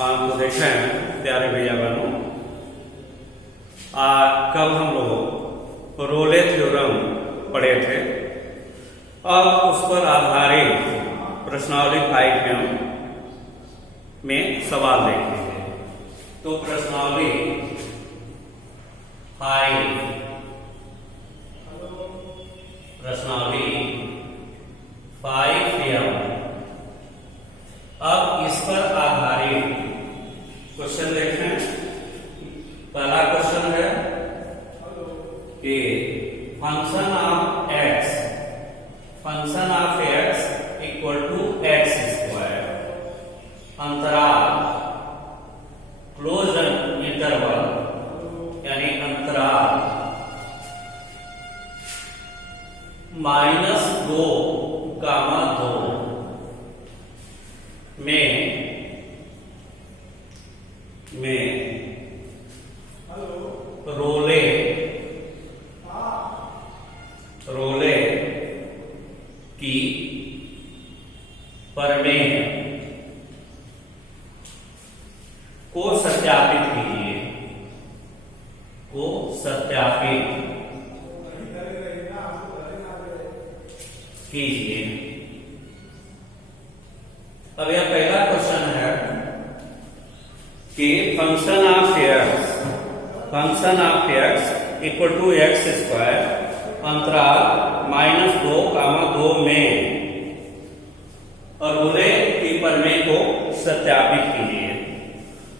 हाँ तो देखें प्यारे भैया बहनों, कल हम लोग रोले थ्योरम पढ़े थे। अब उस पर आधारित प्रश्नावली 5 में सवाल देखेंगे। तो प्रश्नावली 5 अब इस पर आधारित क्वेश्चन देखें। पहला क्वेश्चन है कि function of x equal to x square अंतराल क्लोज इंटरवल यानी अंतराल -2, में रोले की प्रमेय को सत्यापित कीजिए। अब यह पहला क्वेश्चन है कि function of x equal to x square अंतराल -2, 2 में रोले की प्रमेय को सत्यापित कीजिए।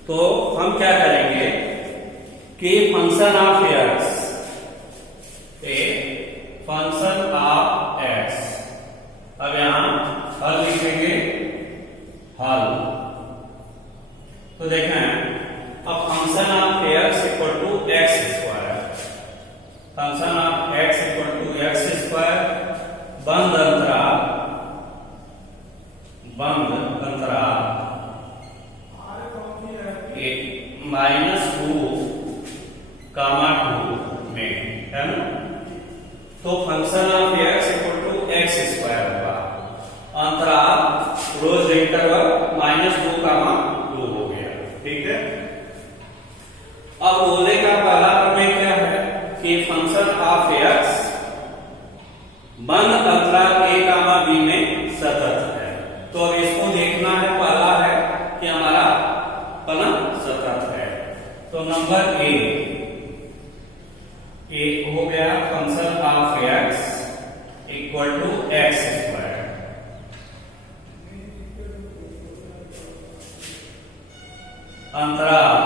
तो हम क्या करेंगे कि फंक्शन ऑफ एक्स, अब यहां हल लिखेंगे। हल तो देखें, अब function of x equal to x square, बंद अंतराल -2, में है ना। तो function of x equal to x square होगा, अंतराल क्लोज इंटरवल -2, 2 हो गया। ठीक है। अब रोले का पहला प्रमेय क्या है कि फंक्शन ऑफ एक्स बंद अंतराल a, b में सतत है। तो अब इसको देखना है, पहला है कि हमारा फलन सतत है। तो नंबर ए हो गया function of x equal to x square, अंतराल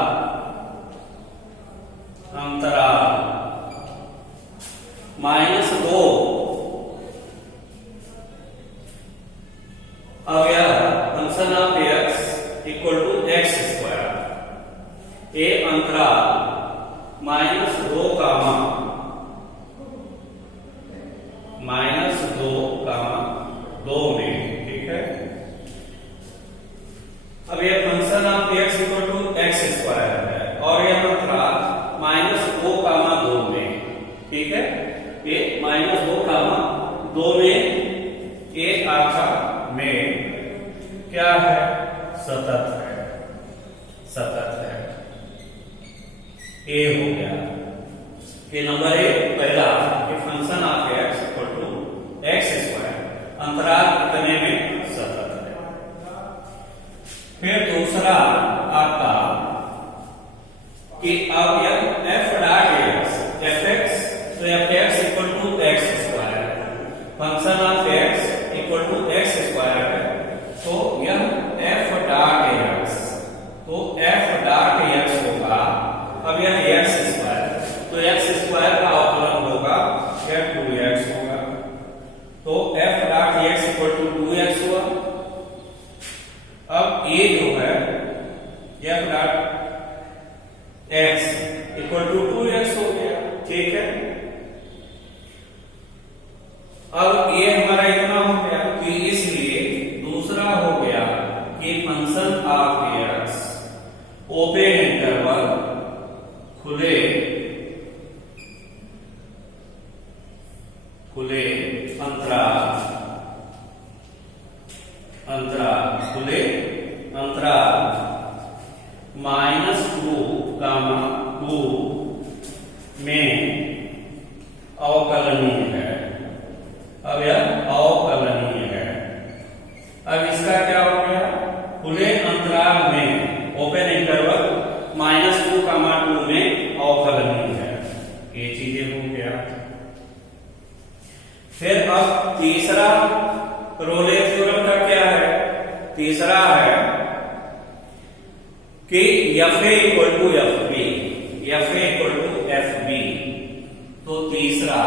-2, अब यह function of x equal to x square, ए अंतराल -2, -2, में। ठीक है। अब यह function of x equal to x square है और यह अंतराल -2, 2 में। ठीक है। ये -2, 2 में एक आखा में क्या है? सतत है। ए हो गया कि नंबर ए पहला कि function of x equal to x square अंतराल कितने में सतत है। फिर दूसरा आपका कि अब यह एफ डॉट एक्स, तो f equal to x square, function of x equal to x square है। तो यह एफ डॉट एक्स, तो एफ डॉट एक्स होगा। अब यह एक्स स्क्वायर, तो एक्स स्क्वायर का अवकलन होगा, यह 2x होगा। तो f dot x equal to 2x हुआ। अब ये जो है f dot x equal to 2x हो गया। ठीक है। अब ये हमारा इतना हो गया कि इसलिए दूसरा हो गया कि function of x open interval खुले अंतराल खुले अंतराल -2, में अवकलनीय है। अब यह अवकलनीय है। अब इसका क्या हो गया, खुले अंतराल में ओपन इंटरवल -2, 2 में अवकलनीय है। ये चीजें हो गया। फिर अब तीसरा रोले थ्योरम का क्या है, तीसरा है कि FA equal to FB, FA equal to FB। तो तीसरा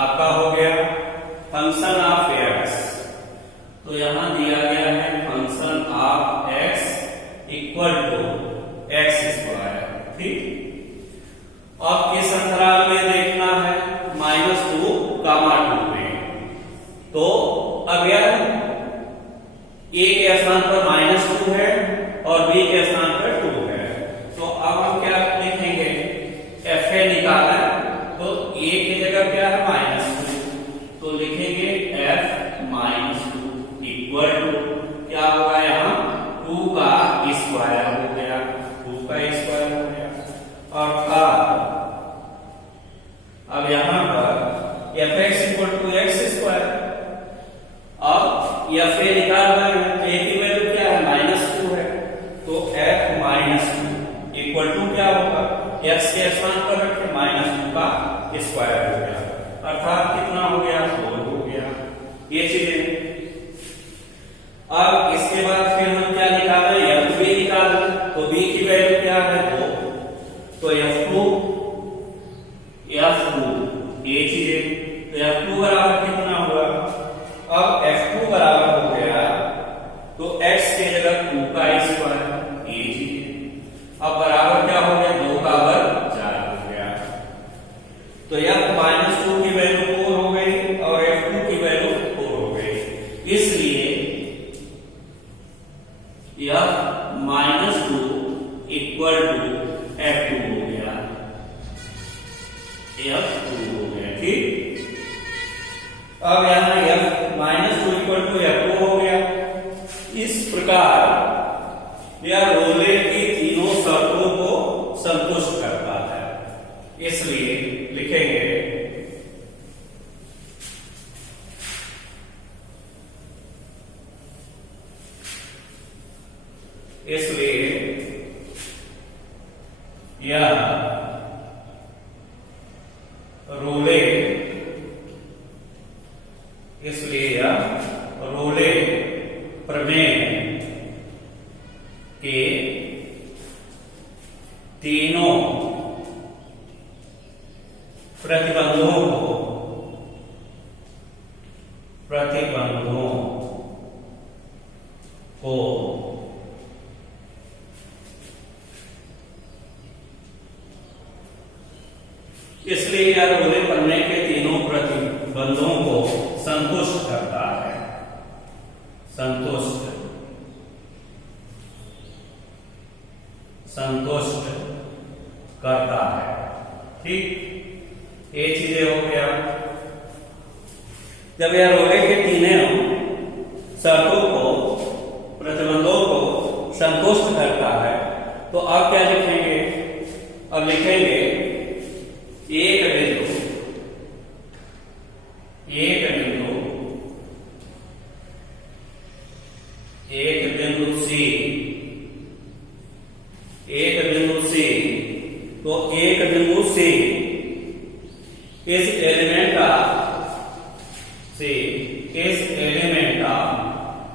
आपका हो गया फंक्शन ऑफ x। तो यहां दिया गया है function of x equal to x²। ठीक, अब किस अंतराल में देखना है, -2, 2 में। तो अब यह a के स्थान पर -2 है और b के स्थान पर 2 है। तो अब हम क्या लिखेंगे, FA निकाला, तो a की जगह क्या है -2, तो लिखेंगे f -2 इक्वल टू क्या होगा, यहाँ 2 का स्क्वायर हो गया, 2 का स्क्वायर हो गया। और अब यहां पर fx इक्वल टू x²। अब FA निकालना है, a की वैल्यू क्या है, -2 है, तो f -2 इक्वल टू क्या होगा, x के स्थान पर रखे -2 का स्क्वायर हो गया, अर्थात कितना हो गया, 4 हो गया। ये चीजें। अब इसके बाद फिर हम क्या निकालें, FB निकालें। तो b की वैल्यू क्या है, 2, तो F2 ये चीजें। तो F2 बराबर कितना हुआ, अब F2 बराबर हो गया, तो x की जगह 2 का स्क्वायर, ये चीजें। अब बराबर क्या हो गया, 2 का वर्ग 4 हो गया। तो F -2 की वैल्यू 4 हो गई और F2 की वैल्यू 4 हो गई। इसलिए F -2 इक्वल टू F2 हो गया, F2 हो गया। ठीक, अब यहां F -2 इक्वल टू F2 हो गया। इस प्रकार यह रोले की तीनों शर्तों को संतुष्ट करता है, इसलिए लिखेंगे यह रोले, इसलिए यह रोले प्रमेय के तीनों प्रतिबंधों को इसलिए यह रोले प्रमेय के तीनों प्रतिबंधों को संतुष्ट करता है, संतुष्ट करता है। ठीक, ये चीजें हो गया। जब यह रोले के तीनों शर्तों को, प्रतिबंधों को संतुष्ट करता है, तो अब क्या लिखेंगे, अब लिखेंगे एक बिंदु तो एक बिंदु से इस एलिमेंट का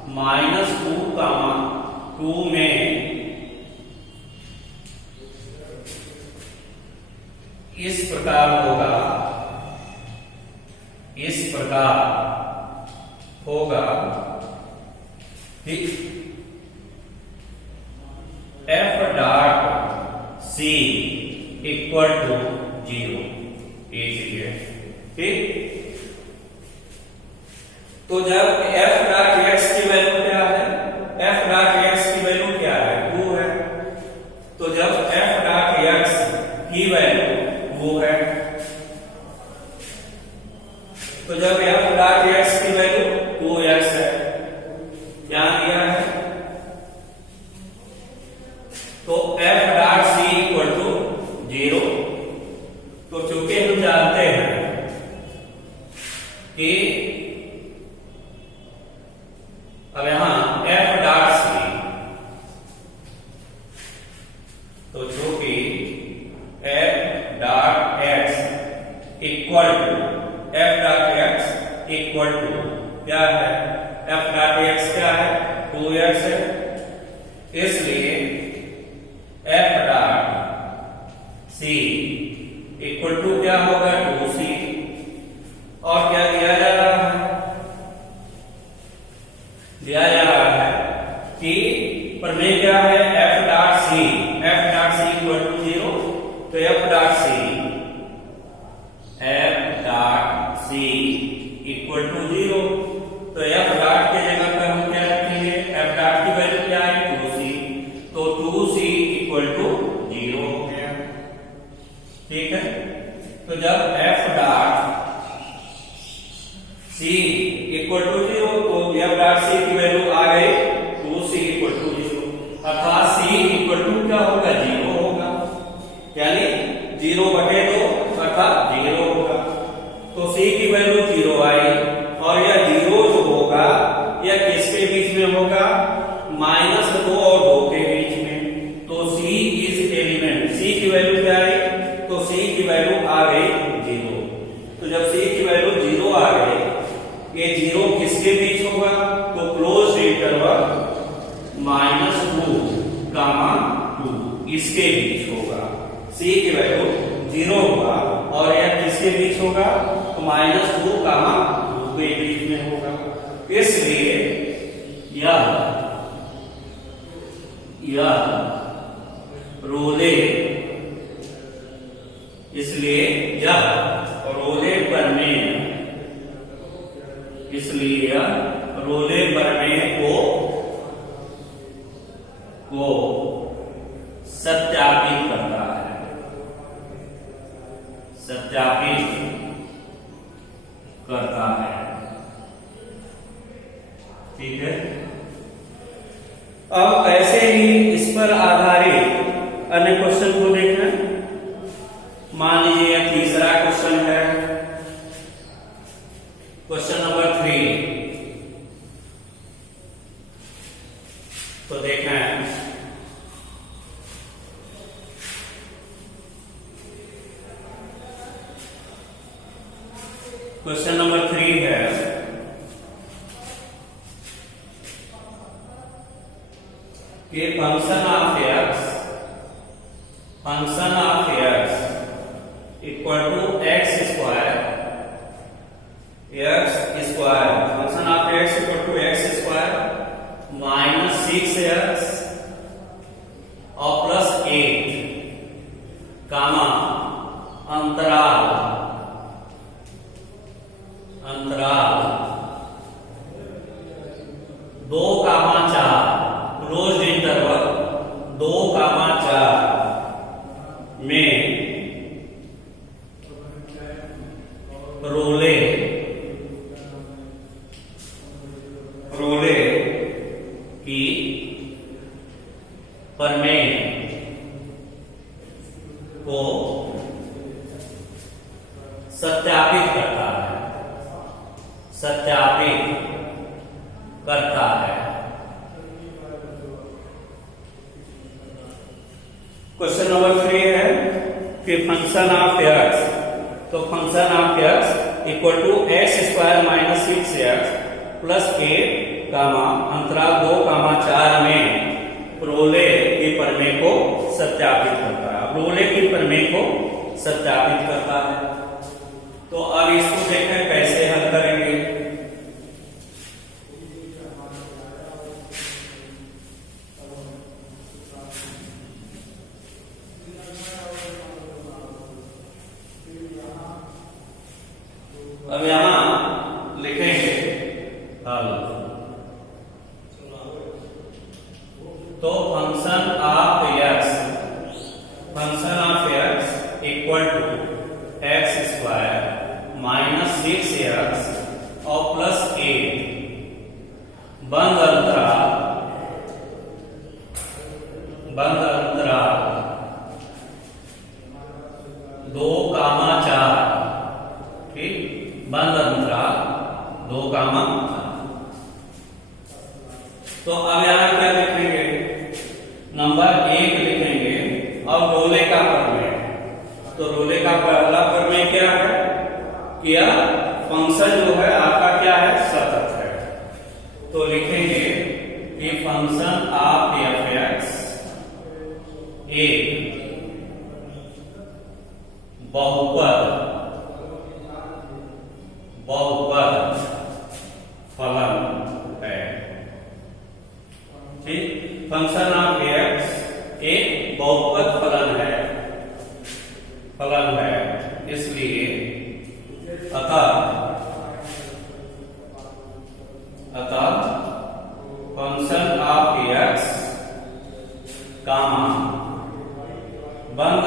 -2, 2 में इस प्रकार होगा कि f.c इक्वल टू 0। ठीक, तो जब f.x की वैल्यू क्या है, f.x की वैल्यू क्या है, 2 है। तो जब f.x की वैल्यू वो है, तो जब f.x की वैल्यू 2x है, क्या दिया है, तो f कि अब यहां f डॉट सी, तो चूंकि f dot x equal to क्या है, f डॉट x क्या है, 2x है, इसलिए f dot c equal to क्या होगा, 2c। और क्या दिया जा रहा है, दिया जा रहा है कि प्रमेय क्या है, f dot c equal to 0, तो f dot c equal to 0, तो f डॉट के जगह पर हम क्या रखेंगे, f डॉट की वैल्यू क्या है, 2c, तो 2c इक्वल टू 0 हो गया। ठीक है, तो जब f dot c equal to 0, तो f डॉट c की वैल्यू आ गई 2c इक्वल टू 0, अर्थात c इक्वल टू क्या होगा, 0 होगा, यानी 0/2 अर्थात 0 होगा। तो c की वैल्यू 0 आई, और यह 0 जो होगा यह किसके बीच में होगा, -2 और 2 के बीच में। तो c इज एलिमेंट, c की वैल्यू क्या आई, तो c की वैल्यू आ गई 0। तो जब c की वैल्यू 0 आ गई, ये 0 किसके बीच होगा, तो क्लोज इंटरवल -2, (2) इसके बीच होगा। c की वैल्यू 0 होगा और यह किसके बीच होगा, तो -2, (2) के बीच में होगा। इसलिए यह रोले प्रमेय को सत्यापित करता है, ठीक है। अब ऐसे ही इस पर आधारित अन्य क्वेश्चन को देखना। मान लीजिए तीसरा क्वेश्चन है, क्वेश्चन नंबर 3। तो देखना है, क्वेश्चन नंबर 3 है कि function of x equal to x square, function of x equal to x square -6x और +8 कामा अंतराल 2,4 क्लोज्ड इंटरवल 2,4 में रोले की प्रमेय को सत्यापित करता है। क्वेश्चन नंबर 3 है कि फंक्शन ऑफ x, तो function of x equal to x square -6x +8 comma अंतराल 2,4 में रोले की प्रमेय को सत्यापित करता है। रोले की प्रमेय को सत्यापित करता है। तो अब इसको देखें कैसे हल करेंगे। अब यहां लिखेंगे हल। तो function of x equal to x square -6x और +8 बंद अंतराल 2,4, ठीक, बंद अंतराल 2, तो अब यहाँ क्या लिखेंगे, नंबर 1 लिखेंगे और रोले का प्रमेय। तो रोले का पहला प्रमेय क्या है कि यह फंक्शन जो है आपका क्या है, सतत है। तो लिखेंगे कि फंक्शन ऑफ एफ एक्स एक बहुपद फलन है। ठीक, फंक्शन ऑफ एक्स एक बहुपद फलन है, इसलिए अतः फंक्शन ऑफ एक्स कामा बंद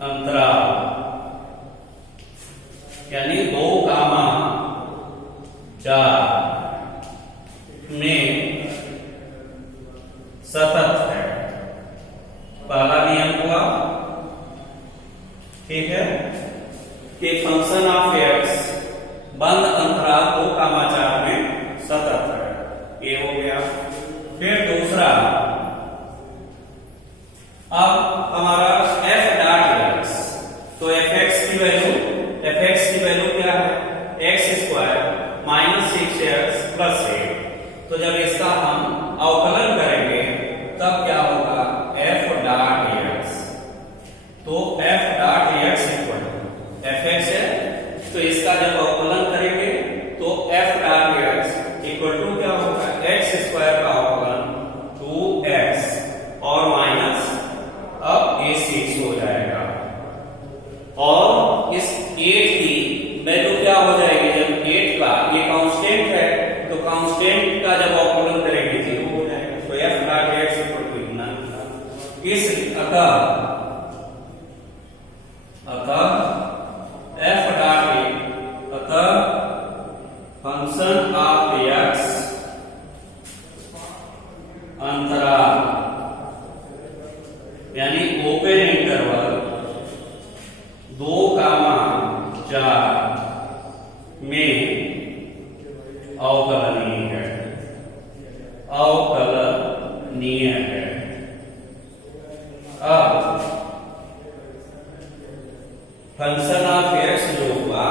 अंतराल यानी 2, 4 में सतत है। पहला नियम हुआ, ठीक है, कि फंक्शन ऑफ एक्स बंद अंतराल 2, 4 में सतत है, ये हो गया। फिर दूसरा, अब हमारा एफ डॉट एक्स, तो एफ एक्स की वैल्यू क्या है, x² माइनस 6x प्लस 8। तो जब इसका हम अवकलन करेंगे तब क्या होगा, एफ डॉट एक्स। तो f dot x equal to f x है, तो इसका जब अवकलन करेंगे तो f dot x equal to क्या होगा, x² का अवकलन 2x और माइनस अब ये 6 हो जाएगा। और इस 8 की वैल्यू क्या हो जाएगी, जब 8 का ये कांस्टेंट है तो कांस्टेंट का जब अवकलन करेंगे 0 हो जाएगा। तो f dot x equal to इतना। इस अतः एफ डॉट अतः फंक्शन ऑफ एक्स अंतराल यानी ओपन इंटरवल 2, 4 में अवकलनीय है। अब फंक्शन ऑफ एक्स जो हुआ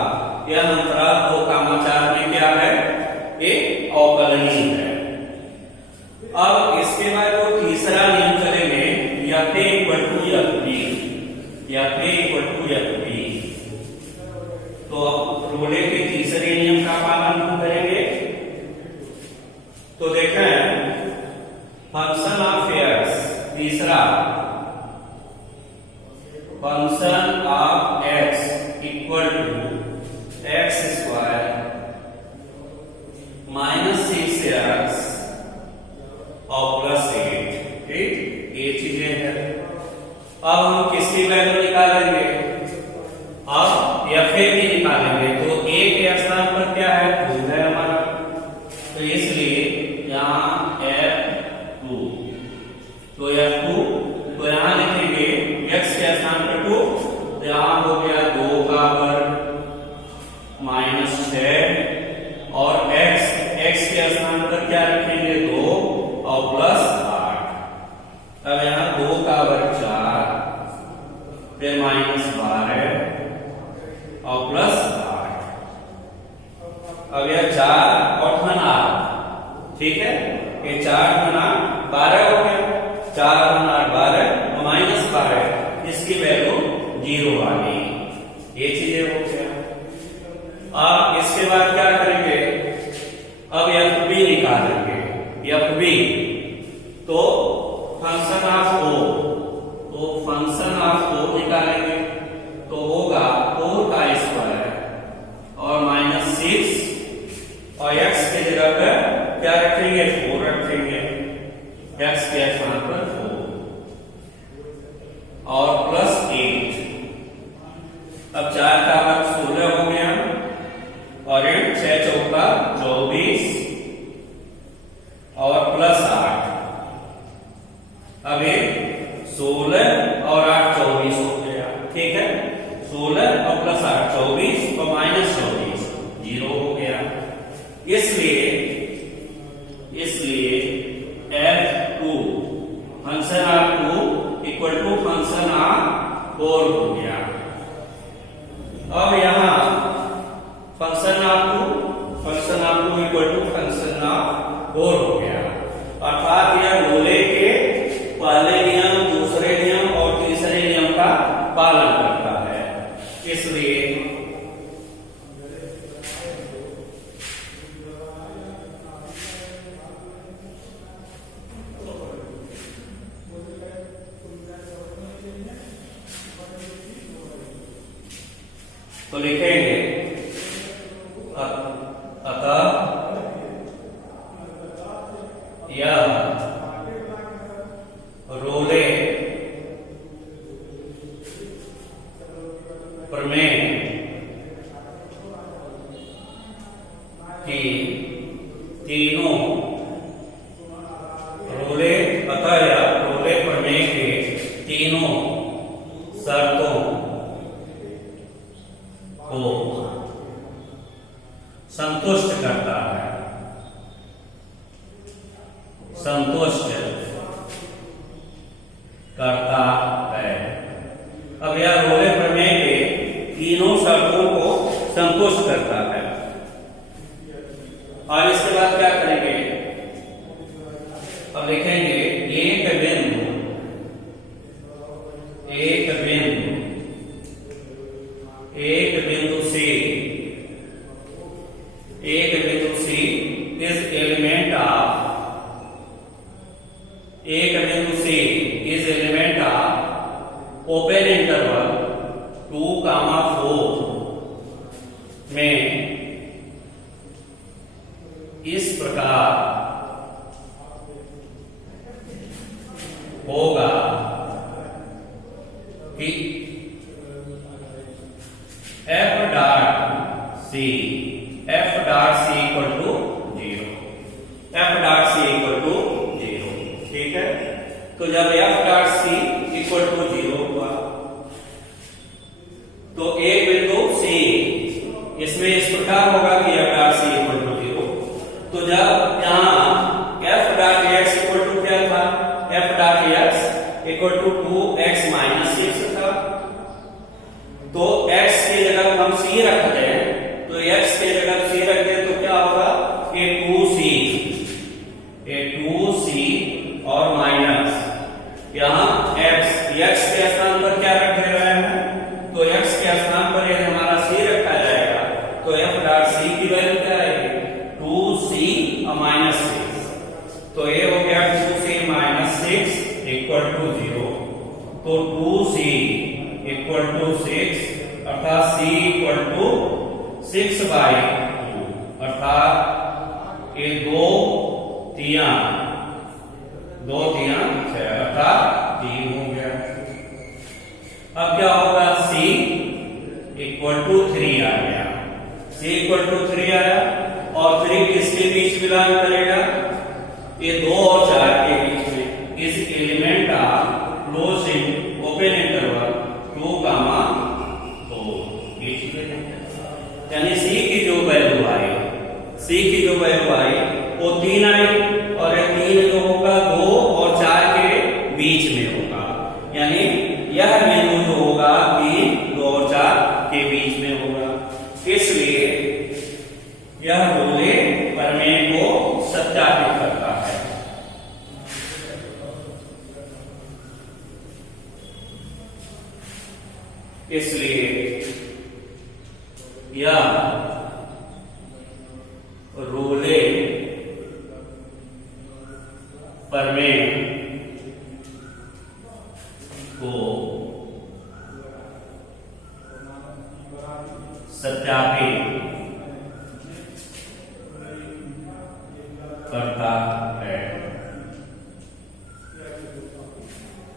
यह अंतराल 2, 4 में क्या है, एक अवकलनीय है। अब इसके बाद वो तीसरा नियम करेंगे, f equal to f b. तो अब रोले के तीसरे नियम का पालन हम करेंगे। तो देखें, फंक्शन ऑफ एक्स तीसरा, function of x equal to x² minus 6x और प्लस 8। ठीक, ये चीजें हैं। अब हम किसकी वैल्यू निकालेंगे, अब एफ ए की निकालेंगे। तो ए के स्थान पर क्या है, 2 है हमारा, तो इसलिए यहाँ F2। तो F2 तो यहाँ लिखेंगे x के स्थान पर 2, तो यहाँ हो गया 2 का वर्ग माइनस 6 और x के स्थान पर क्या रखेंगे, 2 और प्लस 8। अब यहाँ 2 का वर्ग 4 फिर माइनस 12 और प्लस 8। अब यह 4 और 8, ठीक है, ये 4 × 12 हो गया, 4 × 12 और माइनस 12, इसकी वैल्यू 0 आ गई। ये चीजें हो गया। अब इसके बाद क्या करेंगे, अब एफ बी निकालेंगे। एफ बी तो फंक्शन ऑफ ओ निकालेंगे, तो होगा 4 का स्क्वायर और माइनस 6 और x के जगह पर क्या रखेंगे, 4 रखेंगे, x के स्थान पर 4 और प्लस 8। अब 4 का वर्ग 16 हो गया और 6 चौका 24 और प्लस 8। अब 16 और 8 24 हो गया, ठीक है। 16 और प्लस 8 24 और माइनस 24 0 हो गया। इसलिए F2 function R2 equal to function R4 हो गया। अब यहां function R2 equal to function R4 हो गया, अर्थात यह रोले के पहले नियम, दूसरे नियम और तीसरे नियम का पालन करता है। इसलिए तो लिखेंगे अतः यह रोले प्रमेय की तीनों रोले प्रमेय के तीनों शर्तों को संतुष्ट करता है। अब यह रोले प्रमेय के तीनों शर्तों को संतुष्ट करता है। और इसके बाद क्या करेंगे, अब लिखेंगे एक बिंदु C is element of open interval 2, 4 में इस प्रकार होगा कि f dot c equal to 0। ठीक है, तो जब f dot c equal to 0 हुआ तो एक बिंदु c इसमें इस प्रकार होगा कि f dot c equal to 0। तो जब यहाँ f dot x equal to क्या था, f dot x equal to 2x minus 6 था, तो x की जगह हम c रखते हैं, तो x की जगह c रख दें तो क्या होगा, ये 2c और माइनस यहाँ x के स्थान पर क्या रख दे रहे हैं, तो x के स्थान पर ये हमारा c रखा जाएगा, तो f डॉट c की वैल्यू क्या आएगी, 2c और माइनस 6। तो ये हो गया 2c माइनस 6 इक्वल टू 0। तो 2c इक्वल टू 6 अर्थात c इक्वल टू 6/2 अर्थात ये 2 तिया 6 अर्थात 3 हो गया। अब क्या होगा, c इक्वल टू 3 आ गया, c इक्वल टू 3 आया और 3 किसके बीच बिलोंग करेगा, ये 2 और 4 के बीच में, इस एलिमेंट का क्लोज ओपन इंटरवल 2, 2 बीच में, यानी c की जो वैल्यू आई वो 3 आई और ये 3 जो होगा 2 और 4 के बीच में होगा, यानी यह बिंदु जो होगा 3, 2 और 4 के बीच में होगा। इसलिए यह रोले प्रमेय को सत्यापित करता है। इसलिए यह रोले प्रमेय को सत्यापित करता है।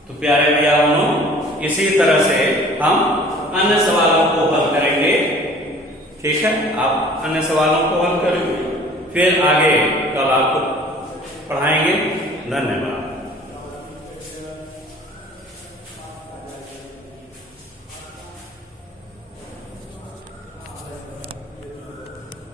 तो प्यारे भैया बहनों, इसी तरह से हम अन्य सवालों को हल करेंगे। ठीक है, आप अन्य सवालों को हल करेंगे, फिर आगे कल आपको पढ़ाएंगे। धन्यवाद।